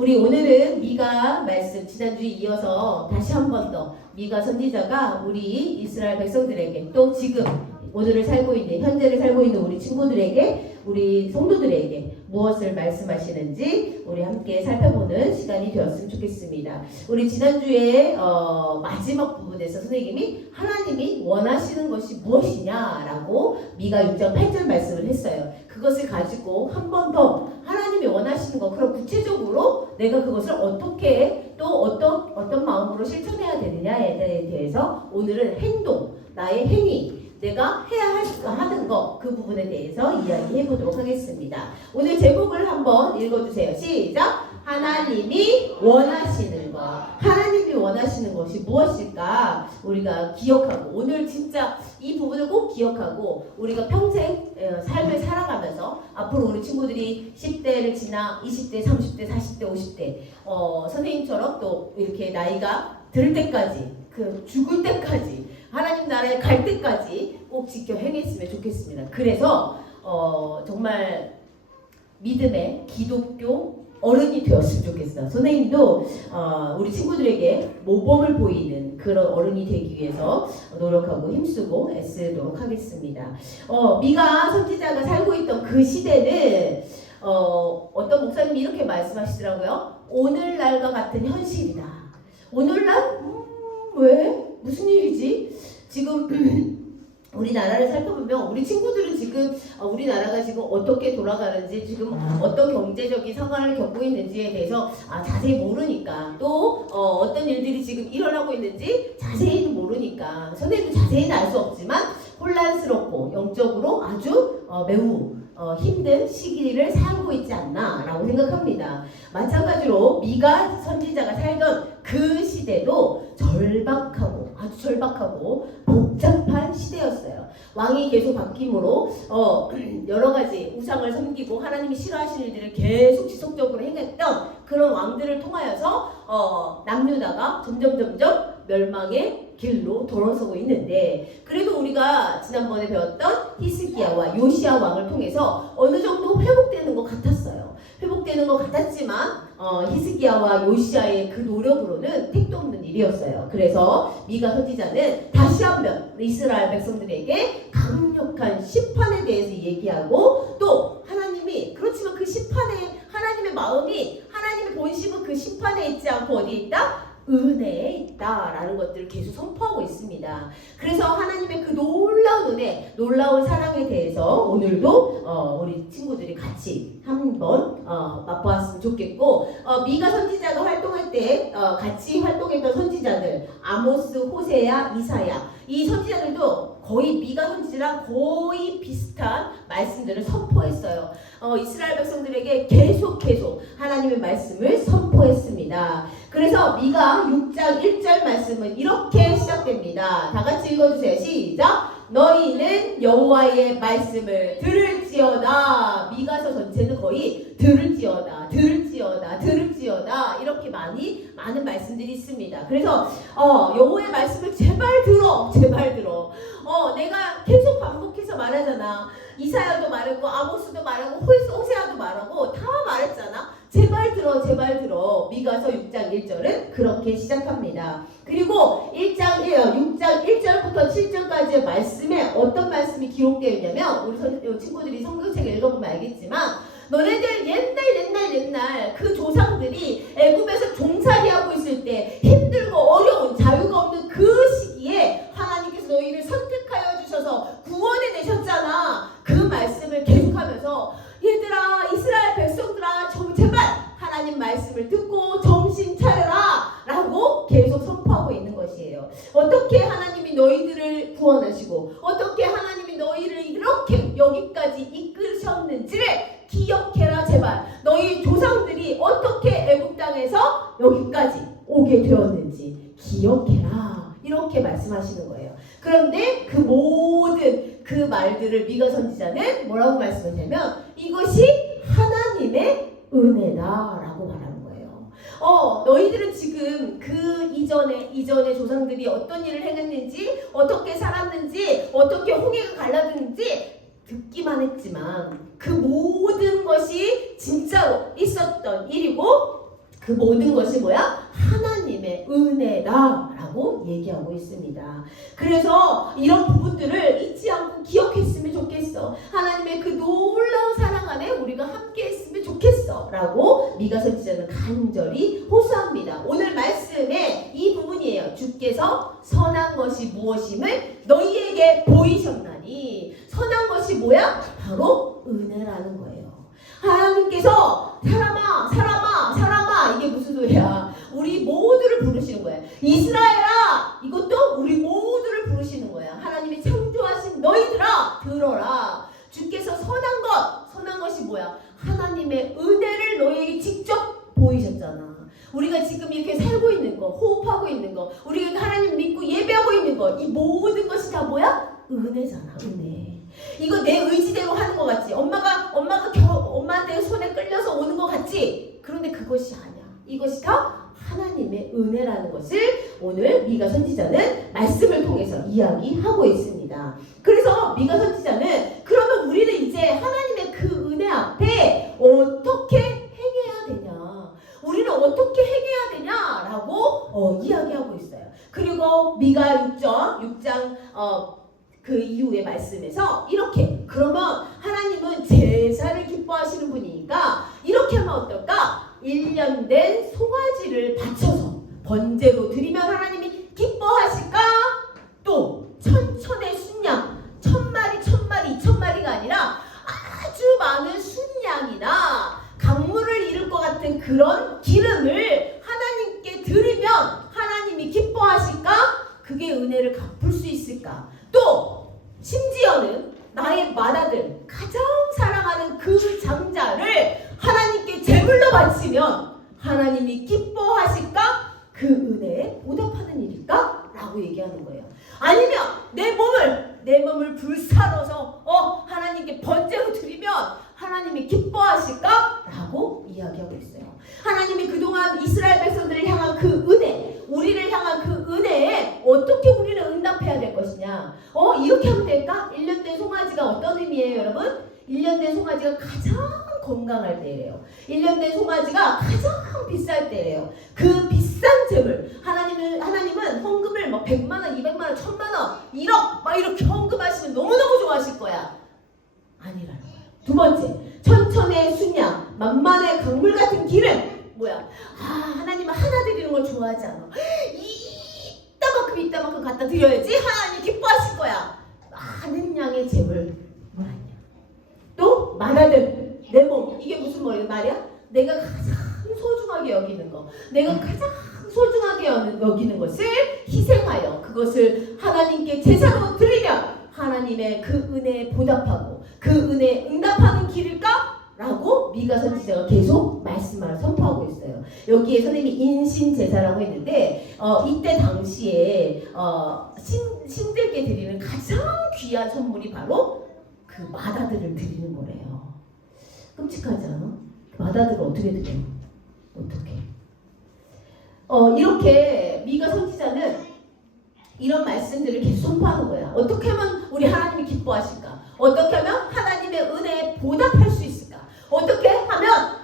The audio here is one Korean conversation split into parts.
우리 오늘은 미가 말씀 지난주에 이어서 다시 한 번 더 미가 선지자가 우리 이스라엘 백성들에게 또 지금 오늘을 살고 있는 현재를 살고 있는 우리 친구들에게 우리 성도들에게 무엇을 말씀하시는지 우리 함께 살펴보는 시간이 되었으면 좋겠습니다. 우리 지난주에 마지막 부분에서 선생님이 하나님이 원하시는 것이 무엇이냐라고 미가 6장 8절 말씀을 했어요. 그것을 가지고 한 번 더 하나님이 원하시는 것, 그럼 구체적으로 내가 그것을 어떻게 또 어떤 마음으로 실천해야 되느냐에 대해서 오늘은 행동, 나의 행위, 내가 해야 하는 것, 그 부분에 대해서 이야기해 보도록 하겠습니다. 오늘 제목을 한번 읽어주세요. 시작! 하나님이 원하시는 것. 하나님이 원하시는 것이 무엇일까? 우리가 기억하고, 오늘 진짜 이 부분을 꼭 기억하고 우리가 평생 삶을 살아가면서 앞으로 우리 친구들이 10대를 지나 20대, 30대, 40대, 50대 선생님처럼 또 이렇게 나이가 들 때까지, 그 죽을 때까지, 하나님 나라에 갈 때까지 꼭 지켜 행했으면 좋겠습니다. 그래서 정말 믿음의 기독교 어른이 되었으면 좋겠어요. 선생님도 우리 친구들에게 모범을 보이는 그런 어른이 되기 위해서 노력하고 힘쓰고 애쓰도록 하겠습니다. 미가 선지자가 살고 있던 그 시대는 어떤 목사님이 이렇게 말씀하시더라고요. 오늘날과 같은 현실이다. 오늘날? 왜? 무슨 일이지? 지금 우리나라를 살펴보면 우리 친구들은 지금 우리나라가 지금 어떻게 돌아가는지, 지금 어떤 경제적인 상황을 겪고 있는지에 대해서 자세히 모르니까, 또 어떤 일들이 지금 일어나고 있는지 자세히는 모르니까 선생님도 자세히는 알 수 없지만 혼란스럽고 영적으로 아주 매우 힘든 시기를 살고 있지 않나 라고 생각합니다. 마찬가지로 미가 선지자가 살던 그 시대도 절박하고 아주 절박하고 복잡한 시대였어요. 왕이 계속 바뀜으로 여러 가지 우상을 섬기고 하나님이 싫어하시는 일들을 계속 지속적으로 행했던 그런 왕들을 통하여서 남유다가 점점 멸망의 길로 돌아서고 있는데, 그래도 우리가 지난번에 배웠던 히스기야와 요시야 왕을 통해서 어느 정도 회복되는 것 같았어요. 회복되는 것 같았지만 히스기야와 요시야의 그 노력으로는 택도 없는 일이었어요. 그래서 미가 선지자는 다시 한번 이스라엘 백성들에게 강력한 심판에 대해서 얘기하고, 또 하나님이, 그렇지만 그 심판에 하나님의 마음이, 하나님의 본심은 그 심판에 있지 않고 어디에 있다? 은혜에 있다라는 것들을 계속 선포하고 있습니다. 그래서 하나님의 그 놀라운 은혜, 놀라운 사랑에 대해서 오늘도 우리 친구들이 같이 한번 맛보았으면 좋겠고, 미가 선지자가 활동할 때 같이 활동했던 선지자들, 아모스, 호세야, 이사야, 이 선지자들도 거의 미가 선지자랑 거의 비슷한 말씀들을 선포했어요. 이스라엘 백성들에게 계속 하나님의 말씀을 선포했습니다. 그래서 미가 6장 1절 말씀은 이렇게 시작됩니다. 다 같이 읽어주세요. 시작! 너희는 여호와의 말씀을 들을지어다. 미가서 전체는 거의 들을지어다 이렇게 많은 말씀들이 있습니다. 그래서 여호와의 말씀을 제발 들어. 내가 계속 반복해서 말하잖아. 이사야도 말하고 아모스도 말하고 호세아도 말하고 다 말했잖아. 제발 들어. 미가서 6장 1절은 그렇게 시작합니다. 그리고 6장 1절부터 7절까지의 말씀에 어떤 말씀이 기록되어 있냐면, 우리 친구들이 성경책을 읽어보면 알겠지만, 너네들 옛날 그 조상들이 애굽에서 종살이하고 있을 때 힘들고 어려운 자유가 없는 그 시기에 하나님께서 너희를 선택하여 주셔서 구원해 내셨잖아. 그 말씀을 계속하면서, 얘들아, 이스라엘 백성들아, 제발 하나님 말씀을 듣고 정신 차려라 라고 계속 선포하고 있는 것이에요. 어떻게 하나님이 너희들을 구원하시고 어떻게 하나님이 너희를 이렇게 여기까지 이끄셨는지를 기억해라. 제발 너희 조상들이 어떻게 애굽 땅에서 여기까지 오게 되었는지 기억해라, 이렇게 말씀하시는 거예요. 그런데 그 모든 그 말들을 미가 선지자는 뭐라고 말씀하냐면, 이것이 하나님의 은혜다라고 말하는 거예요. 너희들은 지금 그 이전에 조상들이 어떤 일을 행했는지, 어떻게 살았는지, 어떻게 홍해가 갈라졌는지 듣기만 했지만 그 모든 것이 진짜로 있었던 일이고, 그 모든 것이 뭐야? 하나님의 은혜다라고 얘기하고 있습니다. 그래서 이런 부분들을 잊지 않고 기억했으면 좋겠어. 하나님의 그 놀라운 사랑 안에 우리가 함께 했으면 좋겠어 라고 미가 선지자는 간절히 호소합니다. 오늘 말씀의 이 부분이에요. 주께서 선한 것이 무엇임을 너희에게 보이셨나니. 선한 것이 뭐야? 바로 은혜라는 거예요. 하나님께서 사람아 이게 무슨 소리야? 우리 모두를 부르시는 거야. 이스라엘아, 이것도 우리 모두를 부르시는 거야. 하나님이 창조하신 너희들아 들어라. 주께서 선한 것이 뭐야? 하나님의 은혜를 너희에게 직접 보이셨잖아. 우리가 지금 이렇게 살고 있는 거, 호흡하고 있는 거, 우리가 하나님 믿고 예배하고 있는 거, 이 모든 것이 다 뭐야? 은혜잖아. 은혜. 이거 내 의지대로 하는 것 같지? 엄마가 엄마한테 손에 끌려서 오는 것 같지? 그런데 그것이 아니야. 이것이 다 하나님의 은혜라는 것을 오늘 미가 선지자는 말씀을 통해서 이야기하고 있습니다. 그래서 미가 선지자는 그러면 우리는 이제 하나님의 그 은혜 앞에 어떻게 행해야 되냐? 우리는 어떻게 행해야 되냐라고 이야기하고 있어요. 그리고 미가 6장 그 이후의 말씀에서 이렇게, 그러면 하나님은 제사를 기뻐하시는 분이니까 이렇게 하면 어떨까? 1년 된 송아지를 바쳐서 번제로 드리면 하나님이 기뻐하실까? 또 천천의 순양, 1000마리, 2000마리가 아니라 아주 많은 순양이나 강물을 이룰 것 같은 그런 기름을 하나님께 드리면 하나님이 기뻐하실까? 그게 은혜를 갚을 수 있을까? 또 심지어는 나의 맏아들, 가장 사랑하는 그 장자를 하나님께 제물로 바치면 하나님이 기뻐하실까? 그 은혜에 보답하는 일일까? 라고 얘기하는 거예요. 아니면 내 몸을 불사러서 하나님께 번제로 드리면 하나님이 기뻐하실까? 라고 이야기하고 있어요. 하나님이 그동안 이스라엘 백성들을 향한 그 은혜, 우리를 향한 그 은혜에 어떻게 우리는 응답해야 될 것이냐? 이렇게 하면 될까? 1년 된 송아지가 어떤 의미예요, 여러분? 1년 된 송아지가 가장 건강할 때래요. 1년 된 송아지가 가장 비쌀 때래요. 그 비싼 재물, 하나님은 헌금을 100만 원, 200만 원, 1000만 원, 1억 막 이렇게 헌금하시면 너무너무 좋아하실 거야. 아니라는 거야. 두 번째, 천천의 순양, 만만의 강물 같은 기름. 뭐야? 하나님은 하나 드리는 걸 좋아하지 않아. 이따만큼 갖다 드려야지 하나님 기뻐하실 거야. 많은 양의 재물 아니야. 또 맏아들, 내 몸, 이게 무슨 말이야? 내가 가장 소중하게 여기는 거, 내가 가장 소중하게 여기는 것을 희생하여 그것을 하나님께 제사로 드리면 하나님의 그 은혜에 보답하고 그 은혜에 응답하는 길일까? 라고 미가 선지자가 계속 말씀을 선포하고 있어요. 여기에 선생님이 인신제사라고 했는데 이때 당시에 신들께 드리는 가장 귀한 선물이 바로 그 맏아들을 드리는 거래요. 끔찍하지 않아? 맏아들을 어떻게 드려? 어떻게? 이렇게 미가 선지자는 이런 말씀들을 계속 선포하는 거야. 어떻게 하면 우리 하나님이 기뻐하실까? 어떻게 하면 하나님의 은혜에 보답할 수 있을까? 어떻게 하면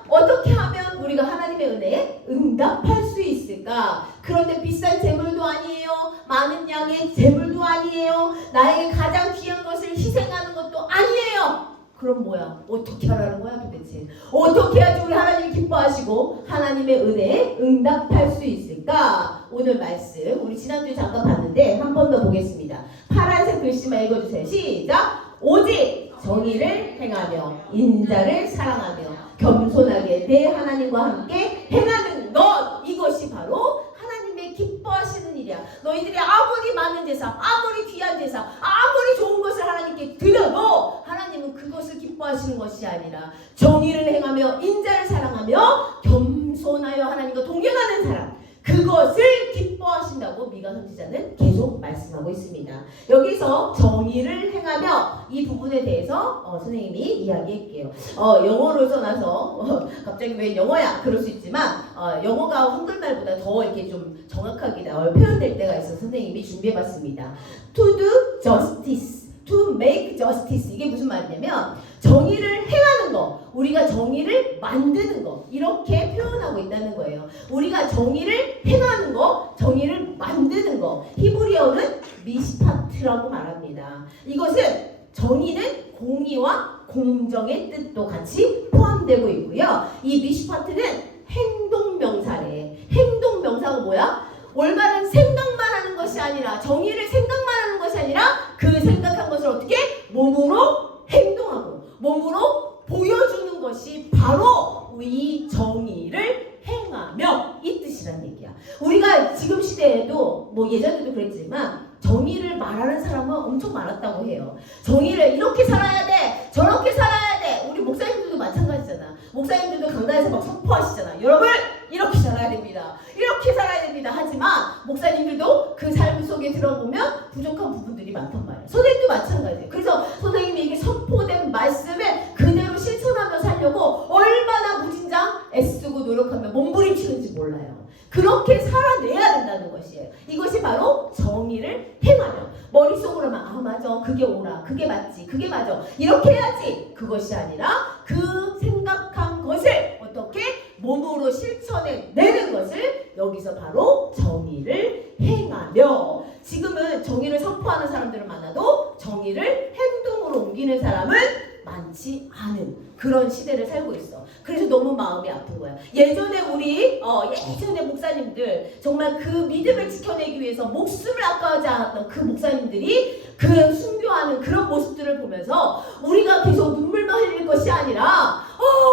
우리가 하나님의 은혜에 응답할 수 있을까? 그런데 비싼 재물도 아니에요. 많은 양의 재물도 아니에요. 나에게 가장 귀한 것을 희생하는 것도 아니에요. 그럼 뭐야? 어떻게 하라는 거야 도대체? 어떻게 해야지 우리 하나님이 기뻐하시고 하나님의 은혜에 응답할 수 있을까? 오늘 말씀 우리 지난주에 잠깐 봤는데 한 번 더 보겠습니다. 파란색 글씨만 읽어주세요. 시작! 오직 정의를 행하며 인자를 사랑하며 겸손하게 내 하나님과 함께 행하는 것, 이것이 바로 하나님의 기뻐하시는 일이야. 너희들이 아무리 많은 제사, 아무리 귀한 제사, 아무리 좋은 것을 하나님께 드려도 하나님은 그것을 기뻐하시는 것이 아니라 정의를 행하며 인자를 사랑하며 겸손하여 하나님과 동행하는 사람, 그것을 기뻐하신다고 미가 선지자는 계속 말씀하고 있습니다. 여기서 정의를 행하며 이 부분에 대해서 선생님이 이야기할게요. 영어로 써놔서 갑자기 왜 영어야? 그럴 수 있지만 영어가 한글말보다 더 이렇게 좀 정확하게 표현될 때가 있어서 선생님이 준비해봤습니다. To do justice, to make justice, 이게 무슨 말이냐면 정의를 행하는 거, 우리가 정의를 만드는 거, 이렇게 표현하고 있다는 거예요. 우리가 정의를 행하는 거, 정의를 만드는 거. 히브리어는 미시파트라고 말합니다. 이것은 정의는 공의와 공정의 뜻도 같이 포함되고 있고요. 이 미시파트는 행동명사래. 행동명사가 뭐야? 올바른 생각만 하는 것이 아니라, 정의를 생각만 하는 것이 아니라 그 생각한 것을 어떻게? 몸으로 행동하고 몸으로 보여주는 것이 바로 이 정의를 행하며 이 뜻이란 얘기야. 우리가 지금 시대에도 뭐 예전에도 그랬지만 정의를 말하는 사람은 엄청 많았다고 해요. 정의를 이렇게 살아야 돼, 저렇게 살아야 돼. 우리 목사님들도 마찬가지잖아. 목사님들도 강단에서 막 선포하시잖아. 여러분 이렇게 살아야 됩니다, 이렇게 살아야 됩니다. 하지만 목사님들도 그 삶 속에 들어보면 부족한 부분들이 많단 말이에요. 선생님도 마찬가지예요. 그래서 선생님이 이게 선포된 말씀을 그대로 실천하며 살려고 얼마나 무진장 애쓰고 노력하며 몸부림치는지 몰라요. 그렇게 살아내야 된다는 것이에요. 이것이 바로 정의를 행하며, 머릿속으로만 아 맞아, 그게 옳아, 그게 맞지, 그게 맞아, 이렇게 해야지, 그것이 아니라 그 생각한 것을 어떻게 몸으로 실천해 내는 것을 여기서 바로 정의를 행하며, 지금은 정의를 선포하는 사람들을 만나도 정의를 행동으로 옮기는 사람은 많지 않은 그런 시대를 살고 있어. 그래서 너무 마음이 아픈 거야. 예전에 우리 예전에 목사님들, 정말 그 믿음을 지켜내기 위해서 목숨을 아까워하지 않았던 그 목사님들이 그 순교하는 그런 모습들을 보면서 우리가 계속 눈물만 흘릴 것이 아니라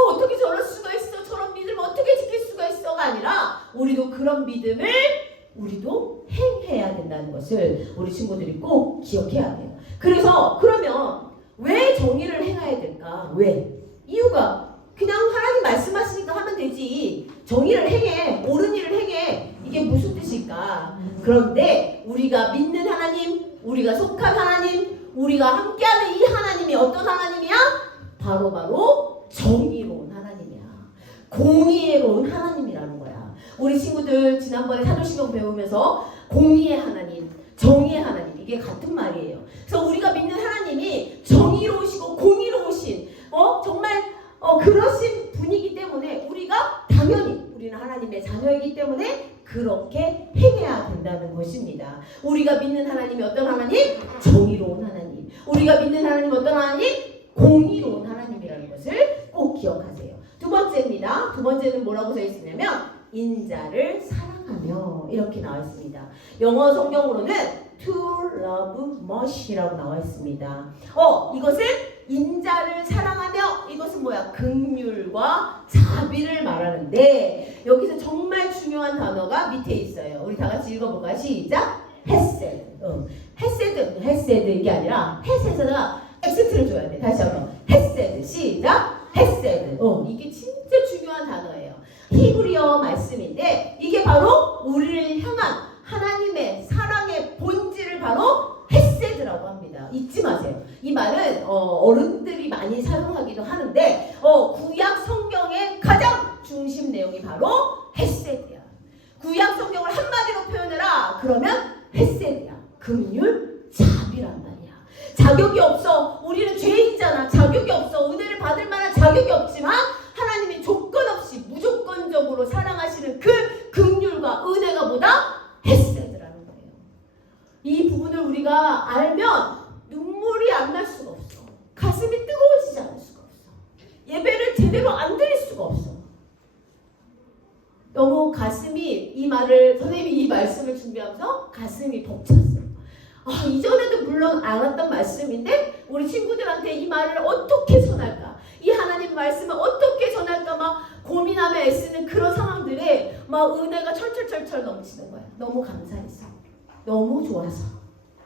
어떻게 저럴 수가 있어, 저런 믿음을 어떻게 지킬 수가 있어가 아니라 우리도 그런 믿음을 우리도 행해야 된다는 것을 우리 친구들이 꼭 기억해야 돼요. 그래서 그러면 왜 정의를 행해야 될까? 왜? 이유가 그냥 하나님 말씀하시니까 하면 되지, 정의를 행해, 옳은 일을 행해, 이게 무슨 뜻일까? 그런데 우리가 믿는 하나님, 우리가 속한 하나님, 우리가 함께하는 이 하나님이 어떤 하나님이야? 바로 정의로운 하나님이야. 공의로운 하나님이라는 거야. 우리 친구들 지난번에 사도신경 배우면서 공의의 하나님, 정의의 하나님, 이게 같은 말이에요. 그래서 우리가 믿는 하나님이 정의로우시고 공의로우신 정말 그러신 분이기 때문에 우리가 당연히 우리는 하나님의 자녀이기 때문에 그렇게 행해야 된다는 것입니다. 우리가 믿는 하나님이 어떤 하나님? 정의로운 하나님. 우리가 믿는 하나님이 어떤 하나님? 공의로운 하나님이라는 것을 꼭 기억하세요. 두 번째입니다. 두 번째는 뭐라고 써 있으냐면 인자를 사랑하며 이렇게 나와 있습니다. 영어 성경으로는 to love much이라고 나와 있습니다. 이것은 인자를 사랑하며, 이것은 뭐야? 긍휼과 자비를 말하는데 여기서 정말 중요한 단어가 밑에 있어요. 우리 다 같이 읽어볼까요? 시작! 헤세드. 헤세드 이게 아니라 헤세드가 엑스트를 줘야 돼. 다시 한번 헤세드. 시작! 헤세드. 이게 진짜 중요한 단어예요. 히브리어 말씀인데 이게 바로 우리를 향한 하나님의 사랑의 본질을 바로 헤세드라고 합니다. 잊지 마세요. 이 말은 어른들이 많이 사용하기도 하는데 구약 성경의 가장 중심 내용이 바로 헤세드야. 구약 성경을 한마디로 표현해라. 그러면 헤세드야. 긍휼, 자비란 말이야. 자격이 없어. 우리는 죄인잖아. 자격이 없어. 은혜를 받을 만한 자격이 없지만 하나님이 조건 없이 무조건적으로 사랑하시는 그 긍휼과 은혜가 뭐다? 헤세드라는 거예요. 이 부분을 우리가 알면 눈물이 안 날 수가 없어. 가슴이 뜨거워지지 않을 수가 없어. 예배를 제대로 안 드릴 수가 없어. 너무 가슴이, 이 말을 선생님이 이 말씀을 준비하면서 가슴이 벅찼어요. 이전에도 물론 알았던 말씀인데 우리 친구들한테 이 말을 어떻게 전할까, 이 하나님 말씀을 어떻게 전할까 막 고민하며 애쓰는 그런 상황들에 막 은혜가 철철철철 넘치는 거야. 너무 감사했어. 너무 좋아서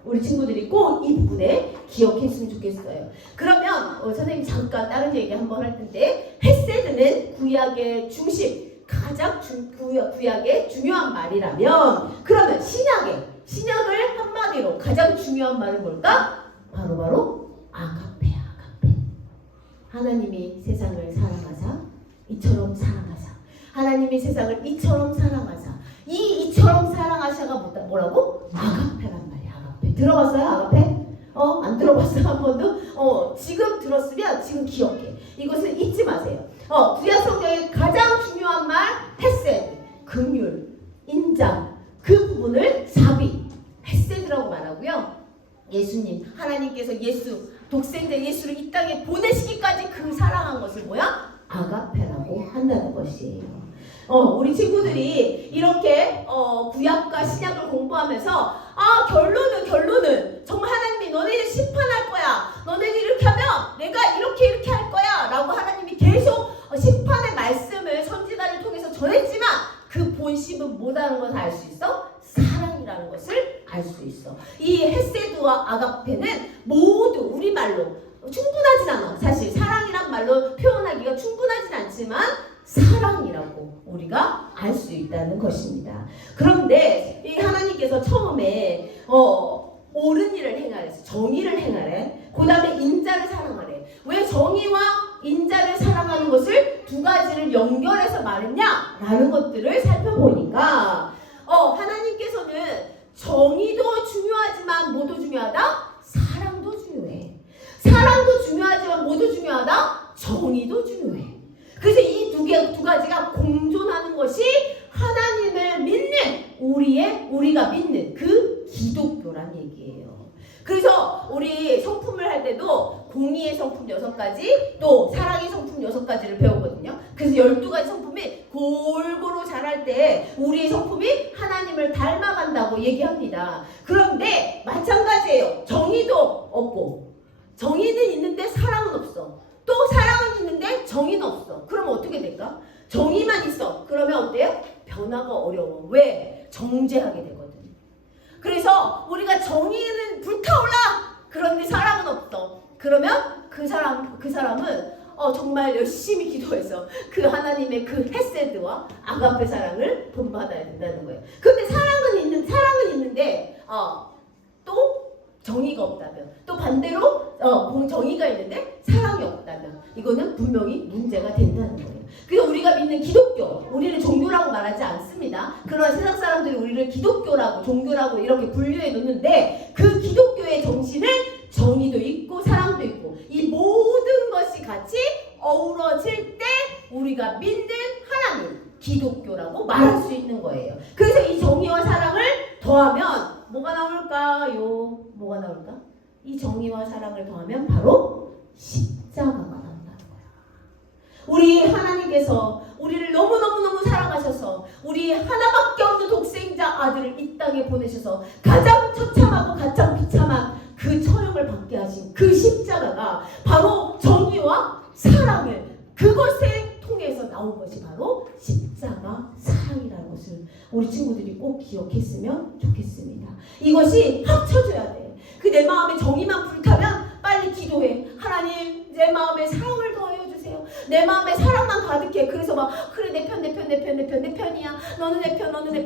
우리 친구들이 꼭 이 부분에 기억했으면 좋겠어요. 그러면 선생님 잠깐 다른 얘기 한번 할 텐데, 헤세드는 구약의 중심, 가장 구약의 중요한 말이라면, 그러면 신약을 한마디로 가장 중요한 말은 뭘까? 바로 아가페야. 아가페. 하나님이 세상을 사랑하사 이처럼 사랑하사, 하나님이 세상을 이처럼 사랑하사, 이처럼 사랑하사가 뭐라고? 아가페란 말이야. 아가페. 들어봤어요? 아가페? 안 들어봤어요? 한 번도? 지금 들었으면 지금 기억해. 이것을 잊지 마세요. 구약 성경의 가장 중요한 말 헤세드, 긍휼, 인자 그 부분을 사비, 헤세드라고 말하고요. 예수님, 하나님께서 예수, 독생자 예수를 이 땅에 보내시기까지 그 사랑한 것을 뭐야? 아가페라고 한다는 것이에요. 우리 친구들이 이렇게 구약과 신약을 공부하면서 결론은 정말 하나님이 너네들 심판할 거야. 너네들 이렇게 하면 내가 이렇게 할 거야. 라고 하나님이 계속 심판의 말씀을 선지자를 통해서 전했지만 그 본심은 뭐라는 것을 알 수 있어? 사랑이라는 것을 알 수 있어. 이 헤세드와 아가페는 모두 우리말로 충분하진 않아. 사실 사랑이란 말로 표현하기가 충분하진 않지만 사랑이라고 우리가 알 수 있다는 것입니다. 그런데 이 하나님께서 처음에 옳은 일을 행하래, 정의를 행하래, 그 다음에 인자를 사랑하래. 왜 정의와 인자를 사랑하는 것을 두 가지를 연결해서 말했냐라는 것들을 살펴보니까 하나님께서는 정의도 중요하지만 뭐도 중요하다? 사랑도 중요해. 사랑도 중요하지만 뭐도 중요하다? 정의도 중요해. 그래서 이 두 가지가 공존하는 것이 하나님을 믿는 우리가 믿는 그 기독교란 얘기예요. 그래서 우리 성품을 할 때도 공의의 성품 6가지, 또 사랑의 성품 6가지를 배우거든요. 그래서 12가지 성품이 골고루 자랄 때 우리의 성품이 하나님을 닮아간다고 얘기합니다. 그런데 마찬가지예요. 정의도 없고, 정의는 있는데 사랑은 없어. 또 사랑은 있는데 정의는 없어. 그러면 어떻게 될까? 정의만 있어. 그러면 어때요? 변화가 어려워. 왜? 정죄하게 되거든. 그래서 우리가 정의는 불타올라. 그런데 사랑은 없어. 그러면 그 사람은 정말 열심히 기도해서 그 하나님의 그 헤세드와 아가페 사랑을 본받아야 된다는 거예요. 근데 사랑은 있는데 또 정의가 없다면, 또 반대로 정의가 있는데 사랑이 없다면 이거는 분명히 문제가 된다는 거예요. 그래서 우리가 믿는 기독교, 우리를 종교라고 말하지 않습니다. 그러나 세상 사람들이 우리를 기독교라고, 종교라고 이렇게 분류해 놓는데 그 기독교의 정신은 정의도 있고 사랑도 있고 이 모든 것이 같이 어우러질 때 우리가 믿는 하나님, 기독교라고 말할 수 있는 거예요. 그래서 이 정의와 사랑을 더하면 뭐가 나올까요? 뭐가 나올까? 이 정의와 사랑을 더하면 바로 십자가가 나온다는 거야. 우리 하나님께서 우리를 너무너무너무 사랑하셔서 우리 하나밖에 없는 독생자 아들을 이 땅에 보내셔서 가장 처참하고 가장 비참한 그 처형을 받게 하신 그 십자가가 바로 정의와 사랑을, 그것에 통해서 나온 것이 바로 십자가 사랑이라는 것을 우리 친구들이 꼭 기억했으면 좋겠습니다. 이것이 합쳐져야 돼. 그 내 마음에 정의만 불타면 빨리 기도해. 하나님, 내 마음에 사랑을 더하여 주세요. 내 마음에 사랑만 가득해. 그래서 막 그래, 내 편이야. 너는 내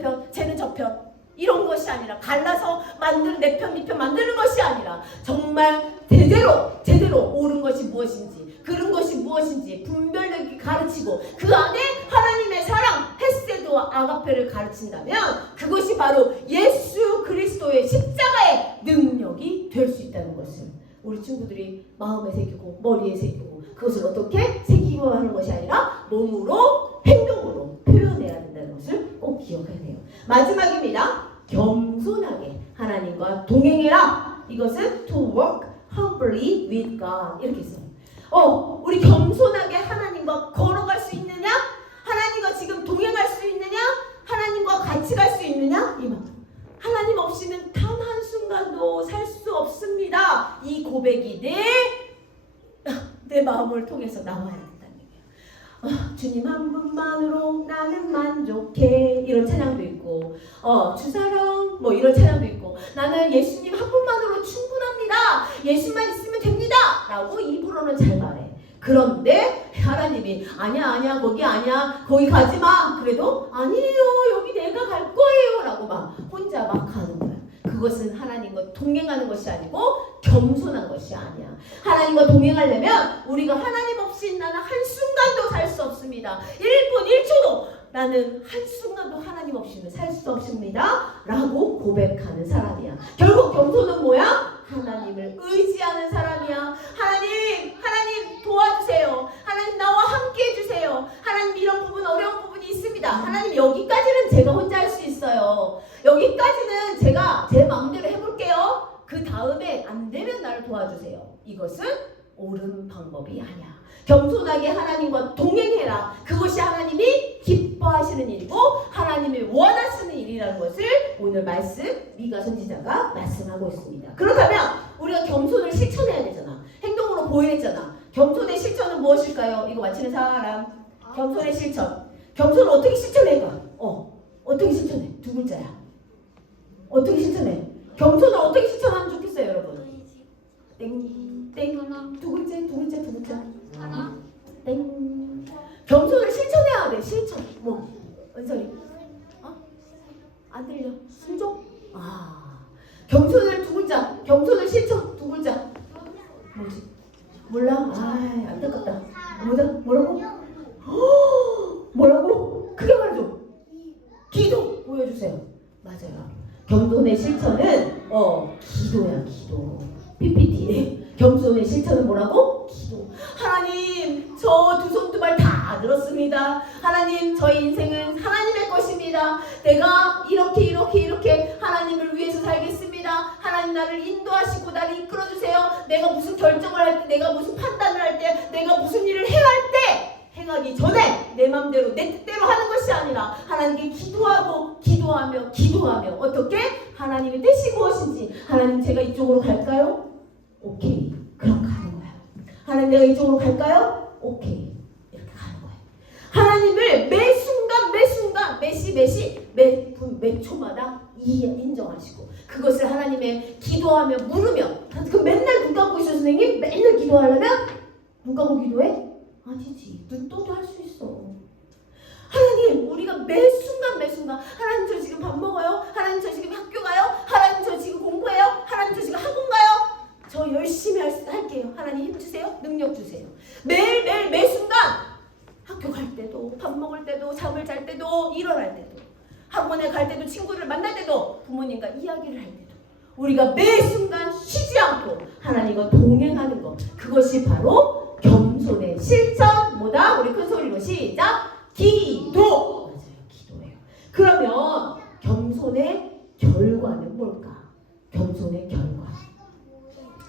편, 쟤는 저 편. 이런 것이 아니라 갈라서 만드는 내 편, 네 편 만드는 것이 아니라 정말 제대로 옳은 것이 무엇인지, 그른 것이 무엇인지 분별되게 가르치고 그 안에 하나님의 사랑, 헤세드와 아가페를 가르친다면 그것이 바로 예수 그리스도의 십자가의 능력이 될 수 있다는 것을 우리 친구들이 마음에 새기고 머리에 새기고 그것을 어떻게 새기고 하는 것이 아니라 몸으로, 행동으로 표현해야 된다는 것을 꼭 기억해야 돼요. 마지막입니다. 겸손하게 하나님과 동행해라. 이것은 to walk humbly with God 이렇게 있어요. 우리 겸손하게 하나님과 걸어갈 수 있느냐? 하나님과 지금 동행할 수 있느냐? 하나님과 같이 갈 수 있느냐? 하나님 없이는 단 한순간도 살 수 없습니다. 이 고백이 내 마음을 통해서 나와야 된다는 얘기예요. 주님 한 분만으로 나는 만족해. 이런 찬양도 있고 주사랑 뭐 이런 찬양도 있고 나는 예수님 한 분만으로 충분합니다. 예수만 있으면 됩니다. 라고 입으로는 잘 말해. 그런데 하나님이 아니야 거기 아니야 거기 가지마. 그래도 아니에요 여기 내가 갈 거예요 라고 막 혼자 막 하는 거야. 그것은 하나님과 동행하는 것이 아니고 겸손한 것이 아니야. 하나님과 동행하려면 우리가 하나님 없이 나는 한순간도 살 수 없습니다. 1분 1초도 나는 한순간도 하나님 없이는 살 수 없습니다 라고 고백하는 사람이야. 결국 겸손은 뭐야? 하나님을 의지하는 사람이야. 하나님 도와주세요. 하나님 나와 함께 해주세요. 하나님 이런 부분 어려운 부분이 있습니다. 하나님 여기까지는 이것은 옳은 방법이 아니야. 겸손하게 하나님과 동행해라. 그것이 하나님이 기뻐하시는 일이고 하나님이 원하시는 일이라는 것을 오늘 말씀 미가 선지자가 말씀하고 있습니다. 그렇다면 우리가 겸손을 실천해야 되잖아. 행동으로 보여야잖아. 겸손의 실천은 무엇일까요? 이거 맞히는 사람. 겸손의 실천. 겸손을 어떻게 실천해가? 어떻게 실천해? 두 글자야. 어떻게 실천해? 겸손을 어떻게 실천하면 좋겠어요, 여러분? 땡. 두 글자. 땡. 겸손을 실천해야 돼. 실천. 뭐? 은설이? 안 들려. 순종? 겸손을 두 글자. 겸손을 실천 두 글자. 뭐지? 몰라? 안타깝다. 뭐라고? 뭐라고? 크게 말해줘. 기도 보여주세요. 맞아요. 겸손의 실천은 기도야. 기도. PPT. 겸손의 실천은 뭐라고? 기도. 하나님, 저 두 손 두 발 다 들었습니다. 하나님, 저희 인생은 하나님의 것입니다. 내가 이렇게 하나님을 위해서 살겠습니다. 하나님 나를 인도하시고 나를 이끌어주세요. 내가 무슨 결정을 할 때, 내가 무슨 판단을 할 때, 내가 무슨 일을 행할 때 행하기 전에 내 맘대로 내 뜻대로 하는 것이 아니라 하나님께 기도하며 어떻게? 하나님의 뜻이 무엇인지. 하나님 제가 이쪽으로 갈까요? 오케이. 그럼 가는 거야. 하나님 내가 이쪽으로 갈까요? 오케이. 이렇게 가는 거야. 하나님을 매 순간 매 분 매 초마다 인정하시고 그것을 하나님의 기도하며 물으며. 그 맨날 눈 감고 있어 선생님? 맨날 기도하려면 눈 감고 기도해? 아니지. 눈 떠도 할 수 있어. 하나님, 우리가 매 순간 하나님 저 지금 밥 먹어요? 하나님 저 지금 학교 가요? 하나님 저 지금 공부해요? 하나님 저 지금 학원 가요? 저 열심히 할게요. 하나님 힘 주세요. 능력 주세요. 매일 매 순간 학교 갈 때도 밥 먹을 때도 잠을 잘 때도 일어날 때도 학원에 갈 때도 친구를 만날 때도 부모님과 이야기를 할 때도 우리가 매 순간 쉬지 않고 하나님과 동행하는 것, 그것이 바로 겸손의 실천. 뭐다? 우리 큰 소리로 시작. 기도. 맞아요. 기도예요. 그러면 겸손의 결과는 뭘까? 겸손의 결과.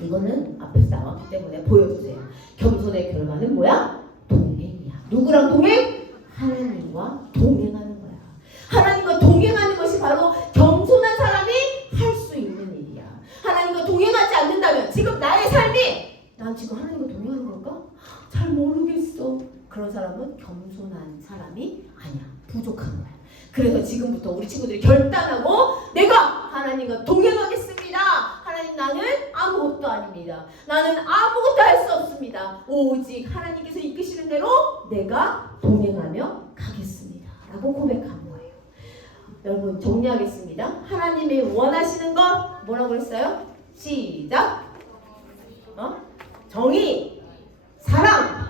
이거는 앞에서 나왔기 때문에 보여주세요. 겸손의 결과는 뭐야? 동행이야. 누구랑 동행? 하나님과 동행하는 거야. 하나님과 동행하는 것이 바로 겸손한 사람이 할 수 있는 일이야. 하나님과 동행하지 않는다면 지금 나의 삶이 난 지금 하나님과 동행하는 걸까? 잘 모르겠어. 그런 사람은 겸손한 사람이 아니야. 부족한 거야. 그래서 지금부터 우리 친구들이 결단하고 내가 하나님과 동행하겠습니다. 하나님 나는 아무것도 아닙니다. 나는 아무것도 할 수 없습니다. 오직 하나님께서 이끄시는 대로 내가 동행하며 가겠습니다. 라고 고백한 거예요. 여러분 정리하겠습니다. 하나님이 원하시는 것 뭐라고 했어요? 시작. 정의, 사랑,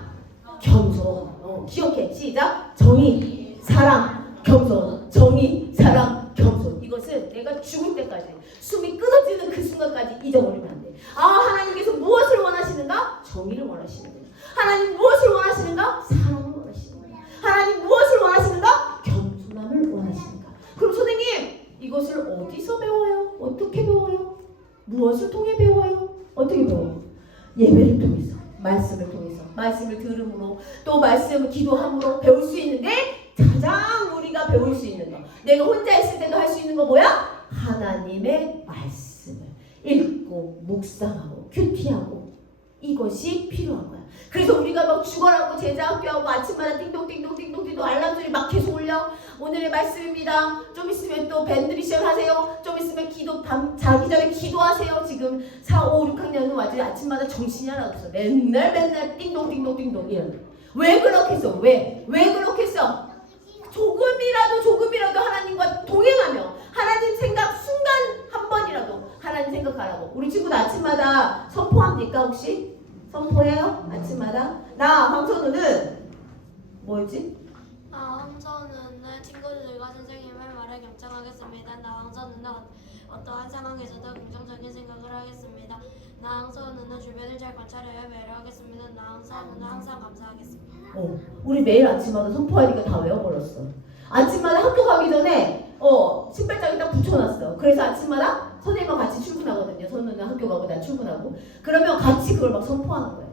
겸손. 기억해. 시작. 정의, 사랑, 겸손. 정의, 사랑, 겸손. 이것은 내가 죽을 때까지 숨이 끊어지는 그 순간까지 잊어버리면 안 돼. 하나님께서 무엇을 원하시는가? 정의를 원하시는구나. 하나님 무엇을 원하시는가? 사랑을 원하시는구나. 하나님 무엇을 원하시는가? 겸손함을 원하시는가. 그럼 선생님 이것을 어디서 배워요? 어떻게 배워요? 무엇을 통해 배워요? 어떻게 배워요? 예배를 통해서, 말씀을 통해서, 말씀을 들음으로, 또 말씀을 기도함으로 배울 수 있는데 가장 우리가 배울 수 있는 거, 내가 혼자 있을 때도 할 수 있는 거 뭐야? 하나님의 말씀을 읽고 묵상하고 큐티하고, 이것이 필요한 거야. 그래서 우리가 막 죽어라고 제자학교하고 아침마다 띵동띵동 알람 소리 막 계속 울려. 오늘의 말씀입니다. 좀 있으면 또 밴드리션 하세요. 좀 있으면 자기 전에 기도하세요. 지금 4, 5, 6학년은 완전히 아침마다 정신이 하나 없어. 맨날 띵동띵동 이런. 왜 그렇게 했어? 왜 그렇게 했어? 조금이라도 하나님과 동행하며 하나님 생각 순간 한 번이라도 하나님 생각하라고. 우리 친구들 아침마다 선포합니까 혹시? 선포해요? 아침마다? 나 황선우는 뭐였지? 황선우는 친구들과 선생님의 말에 경청하겠습니다. 나 황선우는 어떠한 상황에서도 긍정적인 생각을 하겠습니다. 나 황선우는 주변을 잘 관찰하여 배려하겠습니다. 나 황선우는 항상 감사하겠습니다. 우리 매일 아침마다 선포하니까 다 외워버렸어. 아침마다 학교 가기 전에 신발장에 딱 붙여놨어. 그래서 아침마다 선생님과 같이 출근하거든요. 선우는 학교 가고 난 출근하고. 그러면 같이 그걸 막 선포하는 거예요.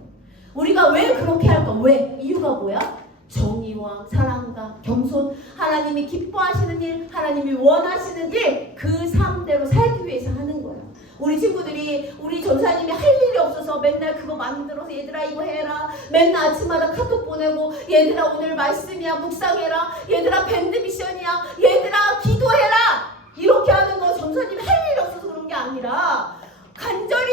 우리가 왜 그렇게 할까? 왜? 이유가 뭐야? 정의와 사랑과 겸손, 하나님이 기뻐하시는 일, 하나님이 원하시는 일, 그 삶대로 살기 위해서 하는 거야. 우리 친구들이 우리 전사님이 할 일이 없어서 맨날 그거 만들어서 얘들아 이거 해라, 맨날 아침마다 카톡 보내고 얘들아 오늘 말씀이야 묵상해라, 얘들아 밴드 미션이야, 얘들아 기도해라, 이렇게 하는 거 전사님이 할 일이 없어서 그런 게 아니라 간절히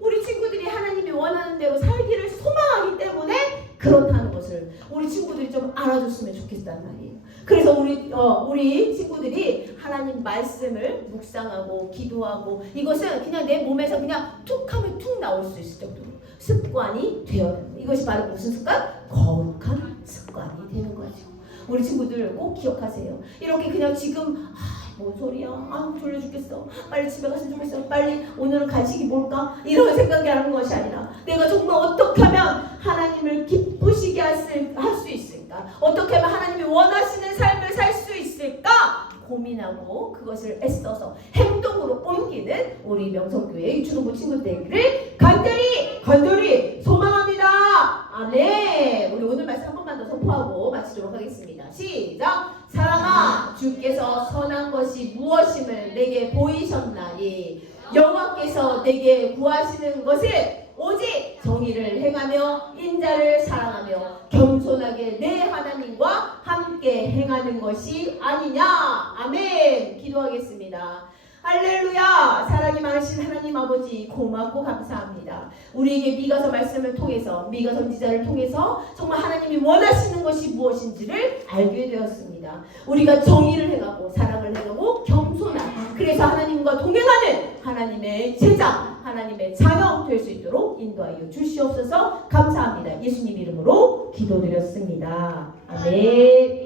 우리 친구들이 하나님이 원하는 대로 살기를 소망하기 때문에 그렇다는 것을 우리 친구들이 좀 알아줬으면 좋겠다는 말이에요. 그래서 우리 친구들이 하나님 말씀을 묵상하고 기도하고, 이것은 그냥 내 몸에서 그냥 툭 하면 툭 나올 수 있을 정도로 습관이 되어야 됩니다. 이것이 바로 무슨 습관? 거룩한 습관이 되는 거죠. 우리 친구들 꼭 기억하세요. 이렇게 그냥 지금 뭔 소리야? 졸려 죽겠어. 빨리 집에 갔으면 좋겠어. 빨리 오늘은 간식이 뭘까? 이런 생각이 하는 것이 아니라 내가 정말 어떻게 하면 하나님을 기쁘시게 할 수 있을까? 어떻게 하면 하나님이 원하시는 삶을 살 수 있을까? 고민하고 그것을 애써서 행동으로 옮기는 우리 명성교회 유초등부 친구들을 간절히 소망합니다. 아멘. 우리 오늘 말씀 한 번만 더 선포하고 마치도록 하겠습니다. 시작. 사랑아, 주께서 선한 것이 무엇임을 내게 보이셨나니 여호와께서 내게 구하시는 것을 오직 정의를 행하며 인자를 사랑하며 겸손하게 내 하나님과 함께 행하는 것이 아니냐. 아멘. 기도하겠습니다. 할렐루야. 사랑이 많으신 하나님 아버지, 고맙고 감사합니다. 우리에게 미가서 말씀을 통해서, 미가 선지자를 통해서 정말 하나님이 원하시는 것이 무엇인지를 알게 되었습니다. 우리가 정의를 행하고 사랑을 행하고 겸손한, 그래서 하나님과 동행하는 하나님의 제자, 하나님의 자녀 될 수 있도록 인도하여 주시옵소서. 감사합니다. 예수님 이름으로 기도드렸습니다. 아멘.